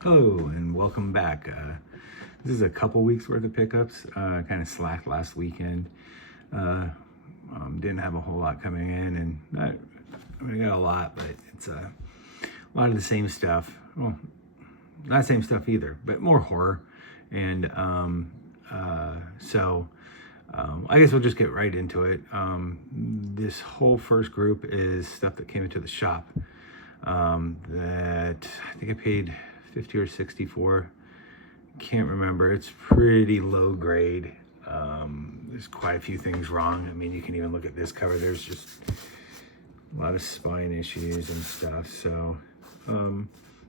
Hello and welcome back. This is a couple weeks worth of pickups. Kind of slacked last weekend. Didn't have a whole lot coming in, and I got a lot, but it's a lot of the same stuff. Well, not the same stuff either, but more horror. And I guess we'll just get right into it. This whole first group is stuff that came into the shop that I think I paid 50 or 60 for. Can't remember. It's pretty low grade. There's quite a few things wrong. I mean, you can even look at this cover. There's just a lot of spine issues and stuff. So,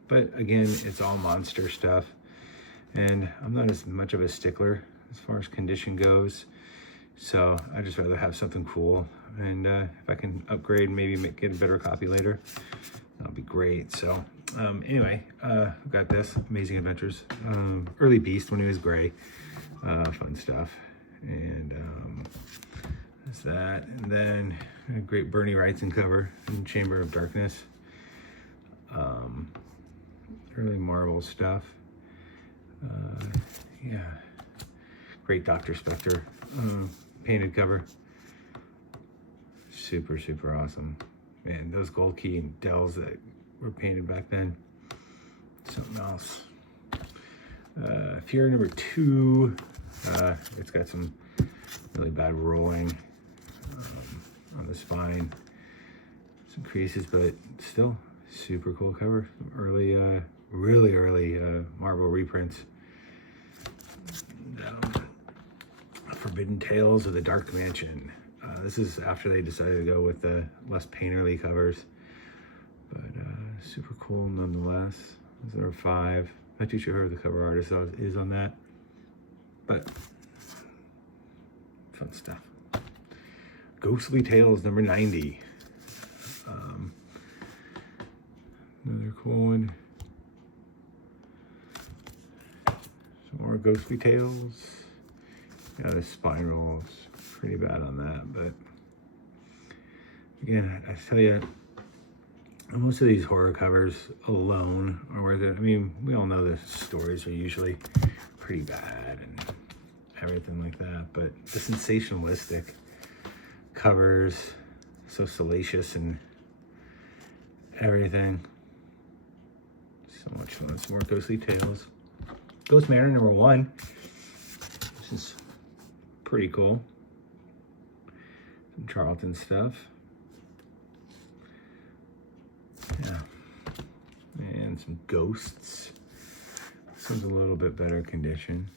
but again, it's all monster stuff. And I'm not as much of a stickler as far as condition goes. So I just rather have something cool. And if I can upgrade, maybe get a better copy later, that'll be great. So anyway, I've got this Amazing Adventures, early Beast when he was gray, fun stuff. And that's that. And then a great Bernie Wrightson cover in Chamber of Darkness. Early Marvel stuff. Yeah, great Dr. Spectre painted cover. Super awesome. Man, those gold key and Dells that were painted back then, something else. Fury number 2, it's got some really bad rolling on the spine, some creases, but still super cool cover. Some early, really early Marvel reprints. Forbidden Tales of the Dark Mansion. This is after they decided to go with the less painterly covers, but super cool nonetheless. Those are 5. Not too sure who the cover artist is on that, but fun stuff. Ghostly Tales number 90. Another cool one. Some more Ghostly Tales. Yeah, the spine rolls pretty bad on that, but again, I tell you, most of these horror covers alone are worth it. I mean, we all know the stories are usually pretty bad and everything like that, but the sensationalistic covers, so salacious and everything. So much fun. Some more Ghostly Tales. Ghost Manor number 1. This is pretty cool. Some Charlton stuff. Yeah. And some Ghosts. This one's a little bit better condition.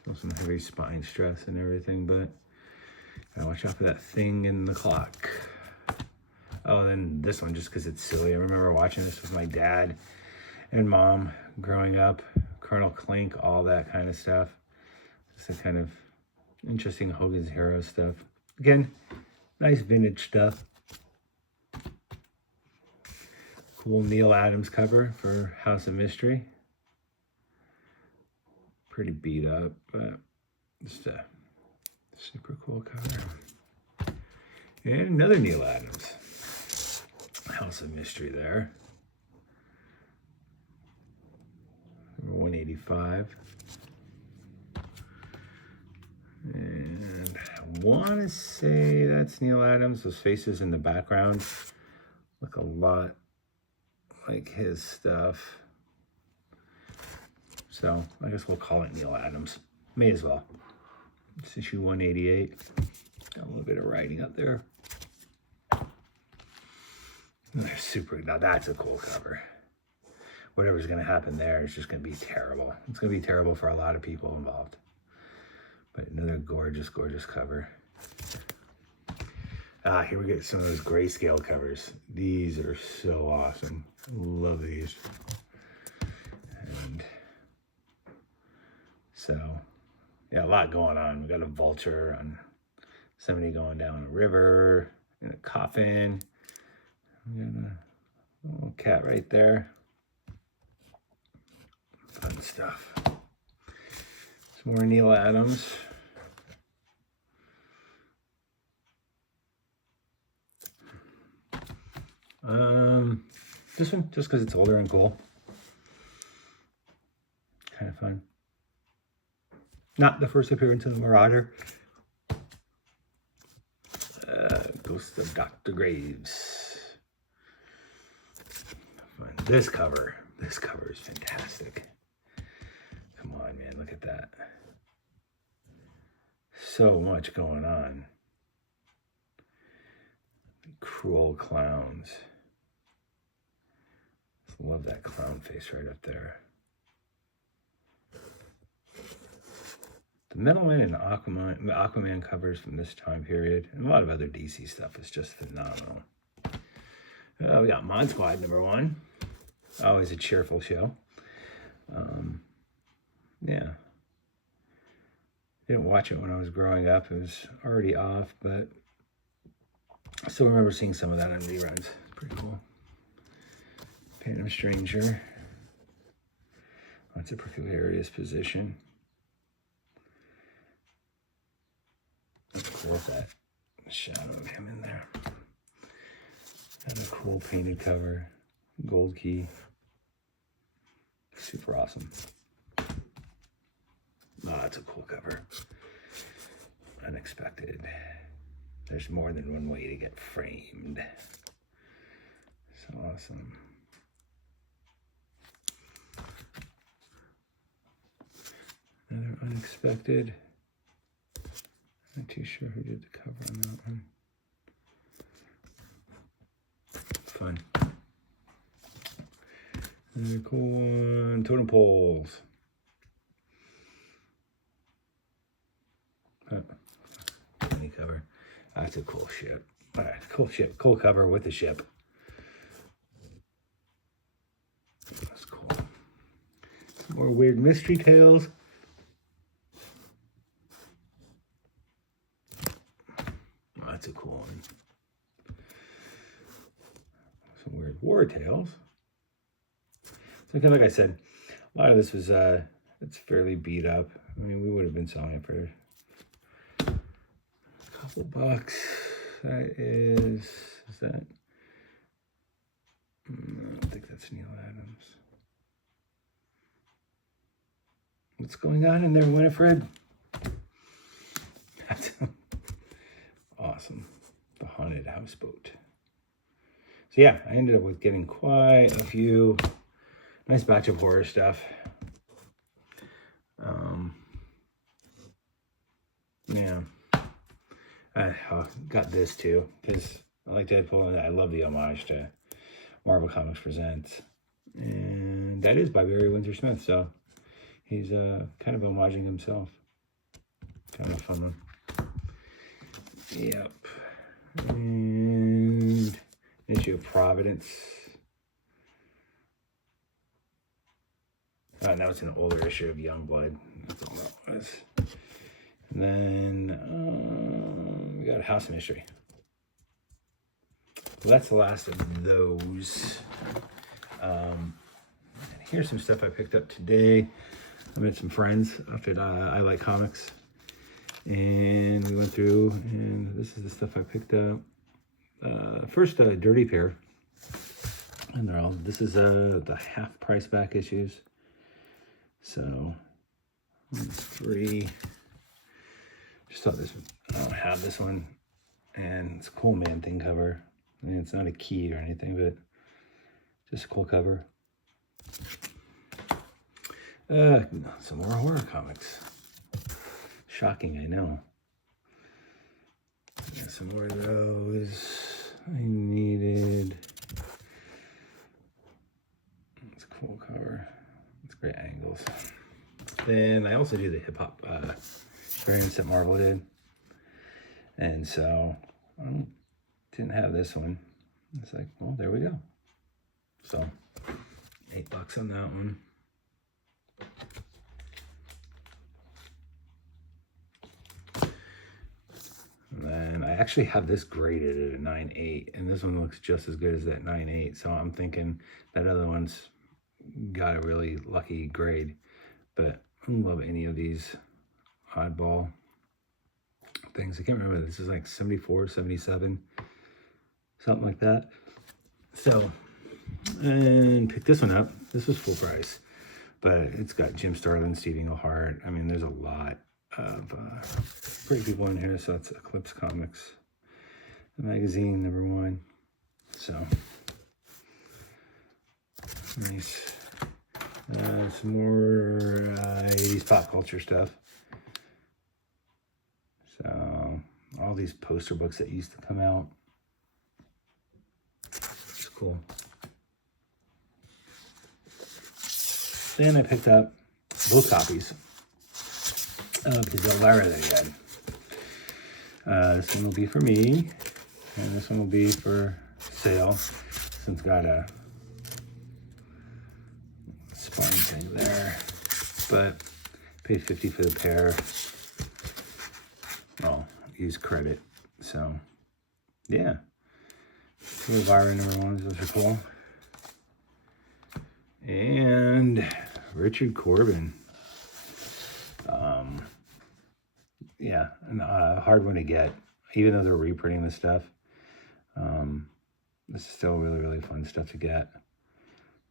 Still some heavy spine stress and everything, but gotta watch out for that thing in the clock. Oh, then this one, just because it's silly. I remember watching this with my dad and mom growing up. Colonel Klink, all that kind of stuff. It's a kind of interesting Hogan's Hero stuff. Again, nice vintage stuff. Cool Neil Adams cover for House of Mystery. Pretty beat up, but just a super cool cover. And another Neil Adams. House of Mystery there. Number 185. And I want to say that's Neil Adams. Those faces in the background look a lot like his stuff. So I guess we'll call it Neil Adams. May as well. It's issue 188. Got a little bit of writing up there. Super. Now that's a cool cover. Whatever's going to happen there is just going to be terrible. It's going to be terrible for a lot of people involved. But another gorgeous cover. Here we get some of those grayscale covers. These are so awesome. Love these. And so, yeah, a lot going on. We got a vulture on somebody going down a river in a coffin. We got a little cat right there. Fun stuff. Some more Neil Adams. This one, just because it's older and cool. kind of fun. Not the first appearance of the Marauder. Ghost of Dr. Graves. Fun. This cover is fantastic. Come on, man, look at that. So much going on. Cruel clowns. Love that clown face right up there. The Metalman and Aquaman covers from this time period, and a lot of other DC stuff is just phenomenal. We got Mod Squad #1. Always a cheerful show. Yeah. Didn't watch it when I was growing up. It was already off, but I still remember seeing some of that on reruns. It's pretty cool. Phantom Stranger. That's a precarious position. That's cool with that shadow of him in there. And a cool painted cover. Gold key. Super awesome. Oh, that's a cool cover. Unexpected. There's more than one way to get framed. So awesome. Another Unexpected. Not too sure who did the cover on that one. Fun. Another cool one. Totem Poles. Any cover. That's a cool ship. All right, cool ship. Cool cover with a ship. That's cool. Some more weird mystery tales. That's a cool one. Some weird war tales. So kind of like I said, a lot of this was it's fairly beat up. I mean, we would have been selling it for a couple bucks. That is that? I don't think that's Neil Adams. What's going on in there, Winifred? That's awesome. The Haunted Houseboat. So yeah, I ended up with getting quite a few. Nice batch of horror stuff. Yeah. I got this too, because I like Deadpool and I love the homage to Marvel Comics Presents. And that is by Barry Windsor Smith, so he's kind of homaging himself. Kind of a fun one. Yep. And an issue of Providence. And that was an older issue of Youngblood. That's all that was. And then we got House of Mystery. Well, that's the last of those. And here's some stuff I picked up today. I met some friends up at I Like Comics. And we went through, and this is the stuff I picked up. First, Dirty Pair. And they're all, this is the half price back issues. So, 3. Just thought this, I don't have this one. And it's a cool Man-Thing cover. I mean, it's not a key or anything, but just a cool cover. Some more horror comics. Shocking, I know. Yeah, some more of those. I needed. It's a cool cover. It's great angles. Then I also do the hip hop experience that Marvel did. And so I didn't have this one. It's like, well, there we go. So $8 on that one. And then I actually have this graded at a 9.8, and this one looks just as good as that 9.8. So I'm thinking that other one's got a really lucky grade, but I don't love any of these oddball things. I can't remember. This is like 74, 77, something like that. So, and pick this one up. This was full price. but it's got Jim Starlin, Steve Englehart. I mean, there's a lot of great people in here. So it's Eclipse Comics, the magazine, #1. So nice. Some more 80s pop culture stuff. So all these poster books that used to come out. It's cool. Then I picked up both copies of his Elvira that he had. This one will be for me, and this one will be for sale. This one's got a spine thing there, but paid $50 for the pair. I'll use credit. So yeah, Elvira #1, those are cool. And Richard Corben. Yeah, and hard one to get, even though they're reprinting this stuff. This is still really, really fun stuff to get.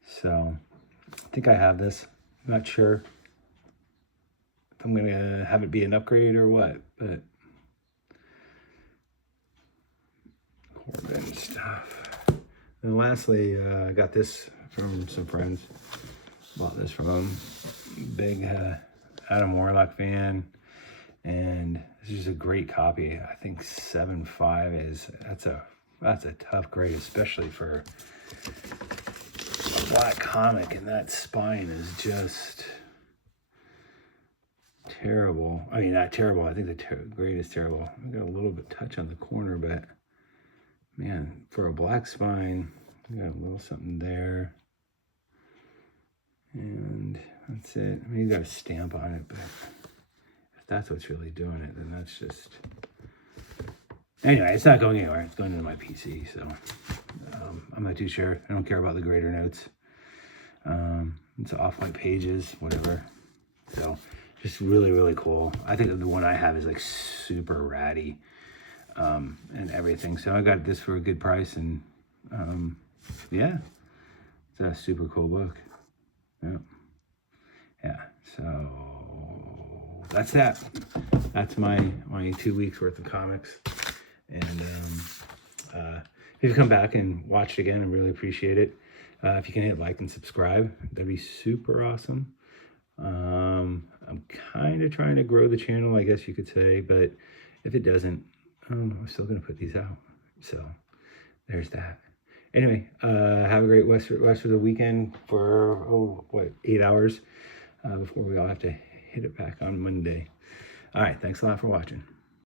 So I think I have this. I'm not sure if I'm going to have it be an upgrade or what, but Corben stuff. And lastly, I got this from some friends. Bought this from them. Big Adam Warlock fan. And this is a great copy. I think 7.5 is, that's a tough grade, especially for a black comic, and that spine is just terrible. I mean, not terrible. I think the grade is terrible. I got a little bit touch on the corner, but man, for a black spine, I got a little something there. And that's it. I mean, you got a stamp on it, but if that's what's really doing it, then that's just... Anyway, it's not going anywhere. It's going into my PC, so I'm not too sure. I don't care about the grader notes. It's off-white pages, whatever. So, just really, really cool. I think the one I have is like super ratty and everything. So I got this for a good price, and yeah, it's a super cool book. Yep. Yeah, so that's that. That's my 2 weeks worth of comics. And if you come back and watch it again, I really appreciate it. If you can hit like and subscribe, that'd be super awesome. I'm kind of trying to grow the channel, I guess you could say, but if it doesn't, I'm still going to put these out. So there's that. Anyway, have a great rest of the weekend for, 8 hours before we all have to hit it back on Monday. All right, thanks a lot for watching.